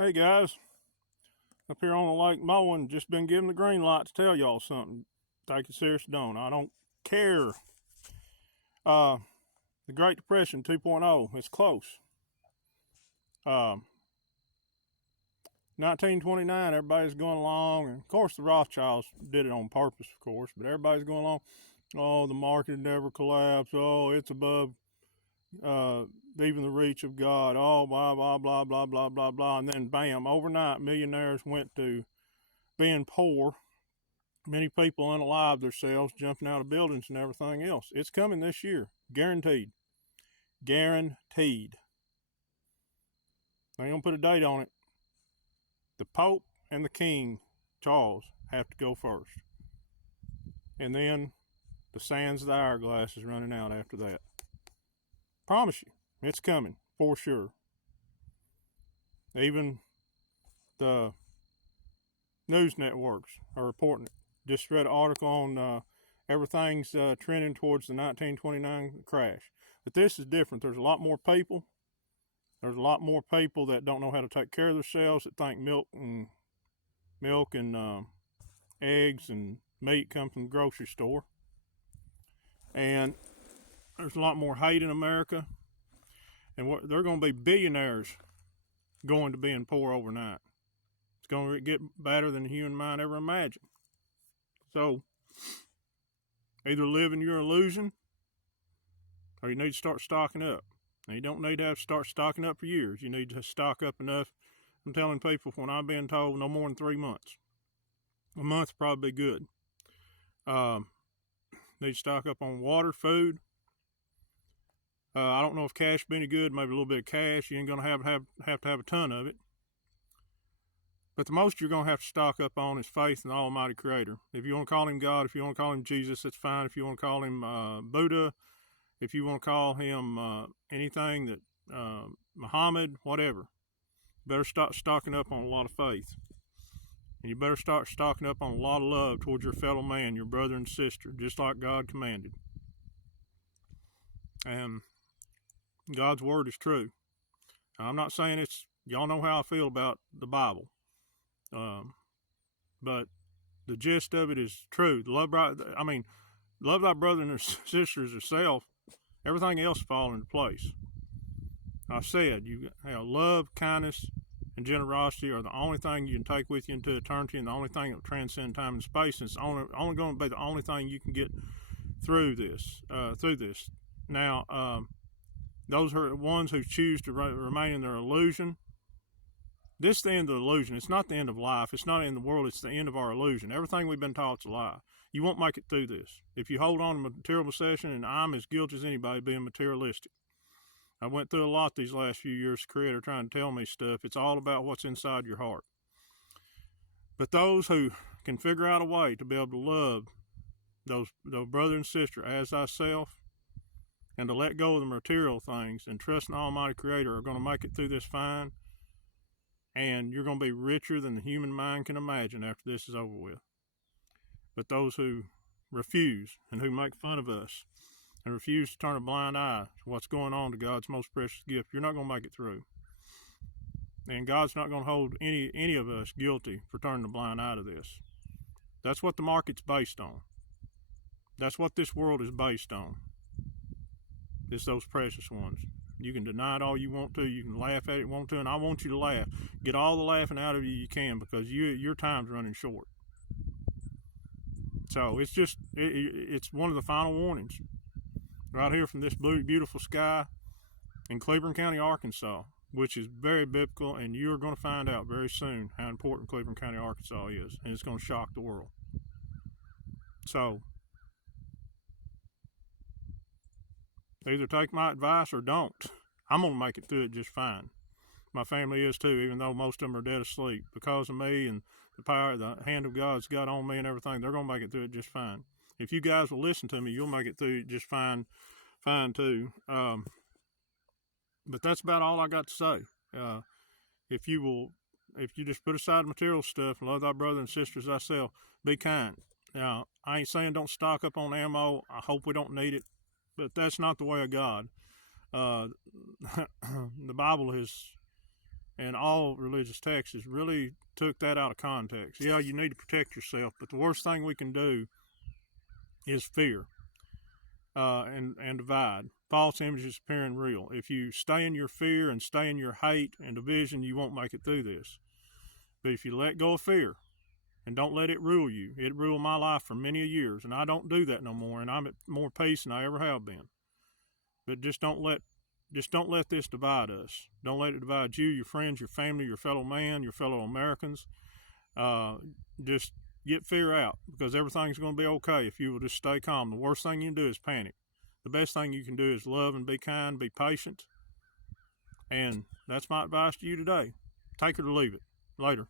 Hey guys, up here on the lake mowing, just been given the green light to tell y'all something. Take it serious, don't. I don't care. The Great Depression 2.0, it's close. 1929, everybody's going along, and of course the Rothschilds did it on purpose, of course, but everybody's going along. Oh, the market never collapsed. Oh, it's above even the reach of God. Oh, blah, blah, blah, blah, blah, blah, blah. And then bam, overnight, millionaires went to being poor. Many people unalive themselves, jumping out of buildings and everything else. It's coming this year, guaranteed. Guaranteed. They don't put a date on it. The Pope and the King, Charles, have to go first. And then the sands of the hourglass is running out after that. Promise you, it's coming, for sure. Even the news networks are reporting it. Just read an article on everything's trending towards the 1929 crash. But this is different. There's a lot more people. There's a lot more people that don't know how to take care of themselves, that think milk and eggs and meat come from the grocery store. And there's a lot more hate in America. And they're going to be billionaires going to being poor overnight. It's going to get better than the human mind ever imagined. So, either live in your illusion, or you need to start stocking up. Now, you don't need to start stocking up for years. You need to stock up enough. I'm telling people, when I'm being told, no more than 3 months. A month probably be good. Need to stock up on water, food. I don't know if cash be any good. Maybe a little bit of cash. You ain't going to have to have a ton of it. But the most you're going to have to stock up on is faith in the Almighty Creator. If you want to call Him God, if you want to call Him Jesus, that's fine. If you want to call Him Buddha, if you want to call Him anything that Muhammad, whatever, you better start stocking up on a lot of faith. And you better start stocking up on a lot of love towards your fellow man, your brother and sister, just like God commanded. And God's word is true. I'm not saying y'all know how I feel about the Bible. But the gist of it is true. Love thy brother and sister as yourself. Everything else falls into place. I said, love, kindness, and generosity are the only thing you can take with you into eternity, and the only thing that will transcend time and space. And it's only going to be the only thing you can get through this. Now, those are the ones who choose to remain in their illusion. This is the end of the illusion. It's not the end of life. It's not the end of the world. It's the end of our illusion. Everything we've been taught is a lie. You won't make it through this. If you hold on to material possession, and I'm as guilty as anybody being materialistic. I went through a lot these last few years, Creator trying to tell me stuff. It's all about what's inside your heart. But those who can figure out a way to be able to love those brother and sister as thyself, and to let go of the material things and trust in the Almighty Creator are going to make it through this fine. And you're going to be richer than the human mind can imagine after this is over with. But those who refuse and who make fun of us and refuse to turn a blind eye to what's going on to God's most precious gift, you're not going to make it through. And God's not going to hold any of us guilty for turning a blind eye to this. That's what the market's based on. That's what this world is based on. It's those precious ones. You can deny it all you want to. You can laugh at it you want to, and I want you to laugh. Get all the laughing out of you can, because your time's running short. So it's one of the final warnings right here from this blue, beautiful sky in Cleveland County, Arkansas, which is very biblical, and you're going to find out very soon how important Cleveland County, Arkansas is, and it's going to shock the world. So either take my advice or don't. I'm going to make it through it just fine. My family is too, even though most of them are dead asleep. Because of me and the hand of God's got on me and everything, they're going to make it through it just fine. If you guys will listen to me, you'll make it through it just fine too. But that's about all I got to say. If you just put aside material stuff and love thy brother and sister as thyself, be kind. Now, I ain't saying don't stock up on ammo. I hope we don't need it. But that's not the way of God. The Bible has and all religious texts really took that out of context. Yeah, you need to protect yourself, but the worst thing we can do is fear and divide. False images appearing real. If you stay in your fear and stay in your hate and division, you won't make it through this. But if you let go of fear and don't let it rule you, it ruled my life for many years, and I don't do that no more, and I'm at more peace than I ever have been. But just don't let this divide us. Don't let it divide you, your friends, your family, your fellow man, your fellow Americans. Just get fear out, because everything's going to be okay if you will just stay calm. The worst thing you can do is panic. The best thing you can do is love and be kind, be patient. And that's my advice to you today. Take it or leave it. Later.